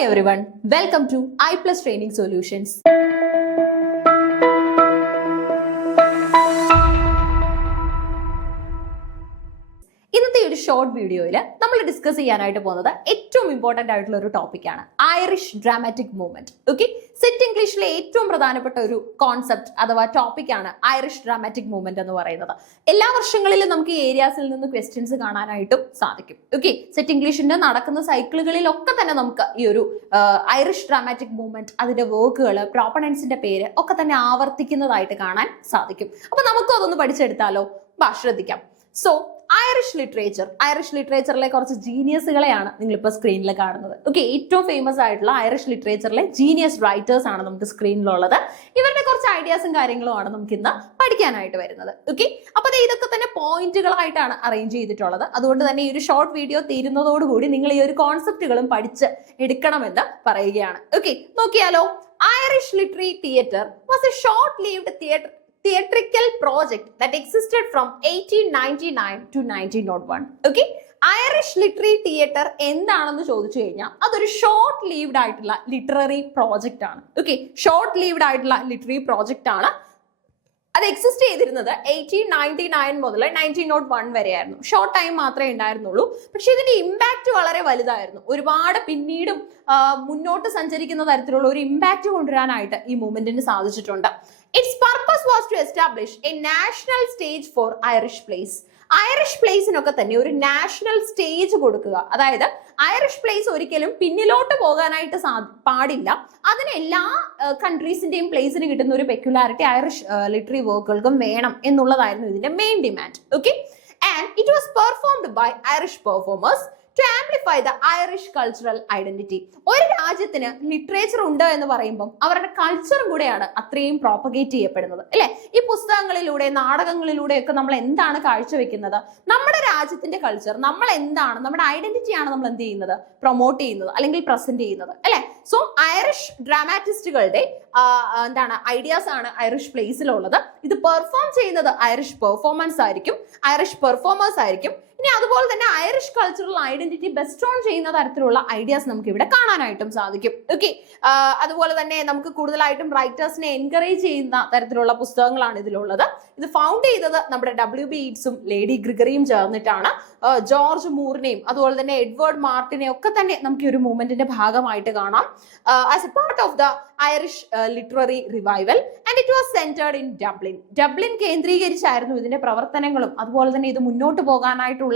Hi everyone, welcome to I Plus Training Solutions. ഇന്നത്തെ ഒരു short വീഡിയോയിൽ നമ്മൾ ഡിസ്കസ് ചെയ്യാനായിട്ട് പോകുന്നത് ഏറ്റവും ഇമ്പോർട്ടന്റ് ആയിട്ടുള്ള ഒരു ടോപ്പിക്കാണ് Irish dramatic movement. Okay, set ഇംഗ്ലീഷിലെ ഏറ്റവും പ്രധാനപ്പെട്ട ഒരു കോൺസെപ്റ്റ് അഥവാ ടോപ്പിക്കാണ് ഐറിഷ് ഡ്രാമാറ്റിക് മൂവ്മെന്റ് എന്ന് പറയുന്നത്. എല്ലാ വർഷങ്ങളിലും നമുക്ക് ഈ ഏരിയാസിൽ നിന്ന് ക്വസ്റ്റ്യൻസ് കാണാനായിട്ടും സാധിക്കും. ഓക്കെ, സെറ്റ് ഇംഗ്ലീഷിന്റെ നടക്കുന്ന സൈക്കിളുകളിലൊക്കെ തന്നെ നമുക്ക് ഈ ഒരു ഐറിഷ് ഡ്രാമാറ്റിക് മൂവ്മെന്റ്, അതിന്റെ വർക്കുകൾ, പ്രോപ്പണൻസിന്റെ പേര് ഒക്കെ തന്നെ ആവർത്തിക്കുന്നതായിട്ട് കാണാൻ സാധിക്കും. അപ്പൊ നമുക്കും അതൊന്ന് പഠിച്ചെടുത്താലോ? ശ്രദ്ധിക്കാം. സോ ഐറിഷ് ലിറ്ററേച്ചറിലെ കുറച്ച് ജീനിയസുകളെയാണ് നിങ്ങളിപ്പോൾ സ്ക്രീനിൽ കാണുന്നത്. ഓക്കെ, ഏറ്റവും ഫേമസ് ആയിട്ടുള്ള ഐറിഷ് ലിറ്ററേച്ചറിലെ ജീനിയസ് റൈറ്റേഴ്സ് ആണ് നമുക്ക് സ്ക്രീനിലുള്ളത്. ഇവരുടെ കുറച്ച് ഐഡിയാസും കാര്യങ്ങളുമാണ് നമുക്ക് ഇന്ന് പഠിക്കാനായിട്ട് വരുന്നത്. ഓക്കെ, അപ്പൊ ഇതൊക്കെ തന്നെ പോയിന്റുകളായിട്ടാണ് അറേഞ്ച് ചെയ്തിട്ടുള്ളത്. അതുകൊണ്ട് തന്നെ ഈ ഒരു ഷോർട്ട് വീഡിയോ തീരുന്നതോടുകൂടി നിങ്ങൾ ഈ ഒരു കോൺസെപ്റ്റുകളും പഠിച്ച് എടുക്കണമെന്ന് പറയുകയാണ്. ഓക്കെ, നോക്കിയാലോ. Irish literary theatre was A short lived theatrical project that existed from 1899 to 1901. Okay, Irish literary theatre എന്താണെന്ന് ചോദിച്ചു കഴിഞ്ഞാൽ അതൊരു ഷോർട്ട് ലീവ്ഡ് ആയിട്ടുള്ള ലിറ്റററി പ്രോജക്റ്റ് ആണ്. ഓക്കെ, ഷോർട്ട് ലീവ്ഡ് ആയിട്ടുള്ള ലിറ്റററി പ്രോജക്റ്റ് ആണ്. അത് എക്സിസ്റ്റ് ചെയ്തിരുന്നത് 1899 മുതൽ 1901 വരെയായിരുന്നു. ഷോർട്ട് ടൈം മാത്രമേ ഉണ്ടായിരുന്നുള്ളൂ. പക്ഷെ ഇതിന്റെ ഇമ്പാക്ട് വളരെ വലുതായിരുന്നു. ഒരുപാട് പിന്നീടും മുന്നോട്ട് സഞ്ചരിക്കുന്ന തരത്തിലുള്ള ഒരു ഇമ്പാക്ട് കൊണ്ടുവരാനായിട്ട് ഈ മൂവ്മെന്റിന് സാധിച്ചിട്ടുണ്ട്. Its purpose was to establish a national stage for Irish plays. Irish പ്ലേസിനൊക്കെ തന്നെ ഒരു നാഷണൽ സ്റ്റേജ് കൊടുക്കുക. അതായത് ഐറിഷ് പ്ലേസ് ഒരിക്കലും പിന്നിലോട്ട് പോകാനായിട്ട് പാടില്ല. അതിന് എല്ലാ കൺട്രീസിന്റെയും പ്ലേസിന് കിട്ടുന്ന ഒരു പെക്യുലാരിറ്റി ഐറിഷ് ലിറ്റററി വർക്കുകൾക്കും വേണം എന്നുള്ളതായിരുന്നു ഇതിന്റെ main demand. Okay, and it was performed by Irish performers to amplify the Irish cultural identity. ഒരു രാജ്യത്തിന് ലിറ്ററേച്ചർ ഉണ്ട് എന്ന് പറയുമ്പോൾ അവരുടെ കൾച്ചറും കൂടെയാണ് അത്രയും പ്രോപ്പഗേറ്റ് ചെയ്യപ്പെടുന്നത്, അല്ലെ? ഈ പുസ്തകങ്ങളിലൂടെ, നാടകങ്ങളിലൂടെ ഒക്കെ നമ്മൾ എന്താണ് കാഴ്ചവെക്കുന്നത്? നമ്മുടെ രാജ്യത്തിന്റെ കൾച്ചർ, നമ്മൾ എന്താണ്, നമ്മുടെ ഐഡന്റിറ്റിയാണ് നമ്മൾ എന്ത് ചെയ്യുന്നത്? പ്രൊമോട്ട് ചെയ്യുന്നത് അല്ലെങ്കിൽ പ്രസന്റ് ചെയ്യുന്നത്, അല്ലെ? സോ ഐറിഷ് ഡ്രാമാറ്റിസ്റ്റുകളുടെ എന്താണ് ഐഡിയാസ് ആണ് ഐറിഷ് പ്ലേസിലുള്ളത്. ഇത് പെർഫോം ചെയ്യുന്നത് ഐറിഷ് പെർഫോമേഴ്സ് ആയിരിക്കും. ഇനി അതുപോലെ തന്നെ Irish cultural identity best on ചെയ്യുന്ന തരത്തിലുള്ള ഐഡിയാസ് നമുക്ക് ഇവിടെ കാണാനായിട്ടും സാധിക്കും. ഓക്കെ, അതുപോലെ തന്നെ നമുക്ക് കൂടുതലായിട്ടും റൈറ്റേഴ്സിനെ എൻകറേജ് ചെയ്യുന്ന തരത്തിലുള്ള പുസ്തകങ്ങളാണ് ഇതിലുള്ളത്. ഇത് ഫൗണ്ട് ചെയ്തത് നമ്മുടെ WB യീറ്റ്സും ലേഡി ഗ്രിഗറിയും ചേർന്നിട്ടാണ്. ജോർജ് മൂറിനെയും അതുപോലെ തന്നെ എഡ്വേർഡ് മാർട്ടിനെയും ഒക്കെ തന്നെ നമുക്ക് ഈ ഒരു മൂവ്മെന്റിന്റെ ഭാഗമായിട്ട് കാണാം. As a part of the Irish literary revival and it was centred in Dublin കേന്ദ്രീകരിച്ചായിരുന്നു ഇതിന്റെ പ്രവർത്തനങ്ങളും അതുപോലെ തന്നെ ഇത് മുന്നോട്ട് പോകാനായിട്ടുള്ള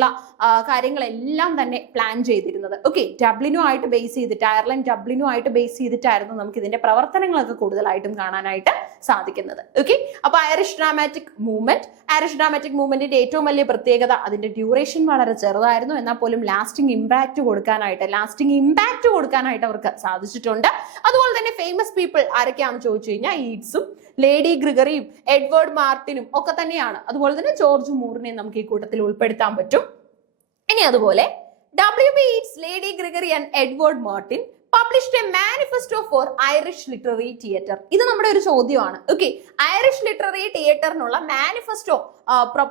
കാര്യങ്ങളെല്ലാം തന്നെ പ്ലാൻ ചെയ്തിരുന്നത്. ഓക്കെ, ഡബ്ലിനുമായിട്ട് ബേസ് ചെയ്തിട്ട്, അയർലൻഡ് ഡബ്ലിനുമായിട്ട് ബേസ് ചെയ്തിട്ടായിരുന്നു നമുക്ക് ഇതിന്റെ പ്രവർത്തനങ്ങളൊക്കെ കൂടുതലായിട്ടും കാണാനായിട്ട് സാധിക്കുന്നത്. ഓക്കെ, അപ്പൊ ഐറിഷ് ഡ്രാമാറ്റിക് മൂവ്മെന്റിന്റെ ഏറ്റവും വലിയ പ്രത്യേകത അതിന്റെ ഡ്യൂറേഷൻ വളരെ ചെറുതായിരുന്നു. എന്നാൽ പോലും ലാസ്റ്റിംഗ് ഇമ്പാക്ട് കൊടുക്കാനായിട്ട് അവർക്ക് സാധിച്ചിട്ടുണ്ട്. അതുപോലെ തന്നെ ഫേമസ് പീപ്പിൾ ആരൊക്കെയാണെന്ന് ചോദിച്ചു കഴിഞ്ഞാൽ യീറ്റ്സും ലേഡി ഗ്രിഗറിയും എഡ്വേർഡ് മാർട്ടിനും ഒക്കെ തന്നെയാണ്. അതുപോലെ തന്നെ ജോർജ് മൂറിനെയും നമുക്ക് ഈ കൂട്ടത്തിൽ ഉൾപ്പെടുത്താൻ പറ്റും. ഇനി അതുപോലെ WB Yeats, lady Gregory and Edward Martin published a manifesto for Irish literary theatre. ഇത് നമ്മുടെ ഒരു ചോദ്യമാണ്. ഓക്കെ, ഐറിഷ് ലിറ്റററി തിയേറ്ററിനുള്ള മാനിഫെസ്റ്റോ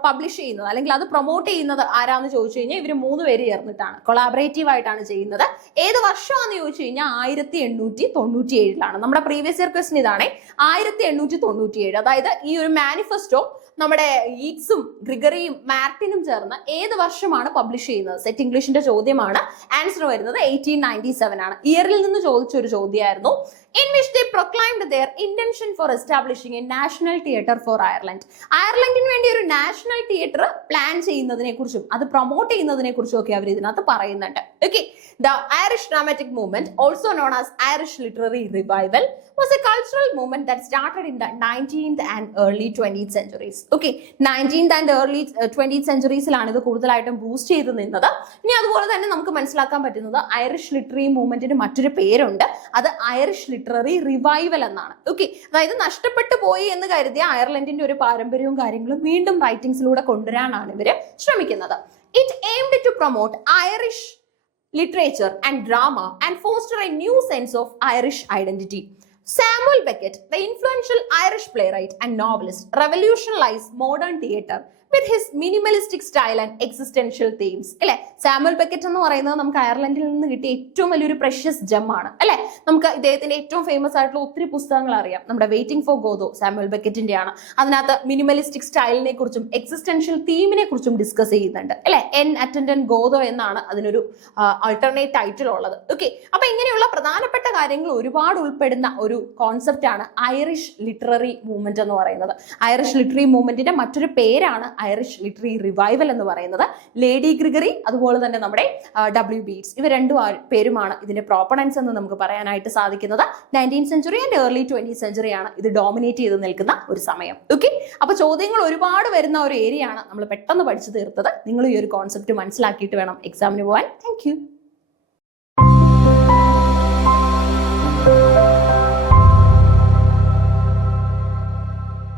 പബ്ലിഷ് ചെയ്യുന്നത് അല്ലെങ്കിൽ അത് പ്രൊമോട്ട് ചെയ്യുന്നത് ആരാന്ന് ചോദിച്ചു കഴിഞ്ഞാൽ ഇവർ 3 പേര് ചേർന്നിട്ടാണ്, കൊളാബറേറ്റീവ് ആയിട്ടാണ് ചെയ്യുന്നത്. ഏത് വർഷമാണെന്ന് ചോദിച്ചു കഴിഞ്ഞാൽ 1897. നമ്മുടെ പ്രീവിയസ് ഇയർ ക്വസ്റ്റ്യൻ ഇതാണ്, 1897. അതായത് ഈ ഒരു മാനിഫെസ്റ്റോ നമ്മുടെ യീറ്റ്സും ഗ്രിഗറിയും മാർട്ടിനും ചേർന്ന് ഏത് വർഷമാണ് പബ്ലിഷ് ചെയ്യുന്നത്? സെറ്റ് ഇംഗ്ലീഷിന്റെ ചോദ്യമാണ്. ആൻസർ വരുന്നത് 1897 ആണ്. ഇയറിൽ നിന്ന് ചോദിച്ച ഒരു ചോദ്യമായിരുന്നു. In which they proclaimed their intention for establishing a national theatre for Ireland. അയർലൻഡിന് വേണ്ടി ഒരു നാഷണൽ തിയേറ്റർ പ്ലാൻ ചെയ്യുന്നതിനെ കുറിച്ചും അത് പ്രൊമോട്ട് ചെയ്യുന്നതിനെ കുറിച്ചും ഒക്കെ അവർ ഇതിനകത്ത് പറയുന്നുണ്ട്. Okay, the Irish dramatic movement, also known as Irish literary revival, was a cultural movement that started in the 19th and early 20th centuries. Okay, 19th and early 20th centuriesലാണ് ഇത് കൂടുതലായിട്ടും ബൂസ്റ്റ് ചെയ്ത് നിന്നത്. ഇനി അതുപോലെ തന്നെ നമുക്ക് മനസ്സിലാക്കാൻ പറ്റുന്നത് ഐറിഷ് ലിറ്റററി മൂവ്മെന്റിന് മറ്റൊരു പേരുണ്ട്. അത് ഐറിഷ് ലിറ്റററി റിവൈവൽ എന്നാണ്. ഓക്കെ, അതായത് നഷ്ടപ്പെട്ടു പോയി എന്ന് കരുതിയ അയർലൻഡിന്റെ ഒരു പാരമ്പര്യവും കാര്യങ്ങളും വീണ്ടും റൈറ്റിംഗ്സിലൂടെ കൊണ്ടുവരാനാണ് ഇവര് ശ്രമിക്കുന്നത്. It aimed to promote Irish literature and drama and foster a new sense of Irish identity. Samuel Beckett, the influential Irish playwright and novelist, revolutionized modern theatre with his minimalistic style and existential themes. അല്ലെ, Samuel Beckett എന്ന് പറയുന്നത് നമുക്ക് അയർലൻഡിൽ നിന്ന് കിട്ടിയ ഏറ്റവും വലിയൊരു precious ജം ആണ് അല്ലെ. നമുക്ക് ഇദ്ദേഹത്തിന്റെ ഏറ്റവും ഫേമസ് ആയിട്ടുള്ള ഒത്തിരി പുസ്തകങ്ങൾ അറിയാം. നമ്മുടെ വെയിറ്റിംഗ് ഫോർ ഗോദോ സാമുവൽ ബെക്കറ്റിന്റെ ആണ്. അതിനകത്ത് മിനിമലിസ്റ്റിക് സ്റ്റൈലിനെ കുറിച്ചും എക്സിസ്റ്റൻഷ്യൽ തീമിനെ കുറിച്ചും ഡിസ്കസ് ചെയ്യുന്നുണ്ട് അല്ലെ. എൻ അറ്റൻഡന്റ് ഗോദോ എന്നാണ് അതിനൊരു ആൾട്ടർനേറ്റ് ടൈറ്റിൽ ഉള്ളത്. ഓക്കെ, അപ്പൊ ഇങ്ങനെയുള്ള പ്രധാനപ്പെട്ട കാര്യങ്ങൾ ഒരുപാട് ഉൾപ്പെടുന്ന ഒരു കോൺസെപ്റ്റ് ആണ് ഐറിഷ് ലിറ്റററി മൂവ്മെന്റ് എന്ന് പറയുന്നത്. ഐറിഷ് ലിറ്റററി മൂവ്മെന്റിന്റെ മറ്റൊരു പേരാണ് ഐറിഷ് ലിറ്റററി റിവൈവൽ എന്ന് പറയുന്നത്. ലേഡി ഗ്രിഗറി അതുപോലെ തന്നെ നമ്മുടെ ഡബ്ല്യു ബീറ്റ്സ്, ഇവ രണ്ടു പേരുമാണ് ഇതിന്റെ പ്രോപ്പണൻസ് എന്ന് നമുക്ക് പറയാനായിട്ട് സാധിക്കുന്നത്. 19th century and early 20th century ആണ് ഇത് ഡോമിനേറ്റ് ചെയ്ത് നിൽക്കുന്ന ഒരു സമയം. ഓക്കെ, അപ്പൊ ചോദ്യങ്ങൾ ഒരുപാട് വരുന്ന ഒരു ഏരിയ ആണ്. നമ്മൾ പെട്ടെന്ന് പഠിച്ചു തീർത്തത്. നിങ്ങൾ ഈ ഒരു കോൺസെപ്റ്റ് മനസ്സിലാക്കിയിട്ട് വേണം എക്സാമിന് പോകാൻ. താങ്ക്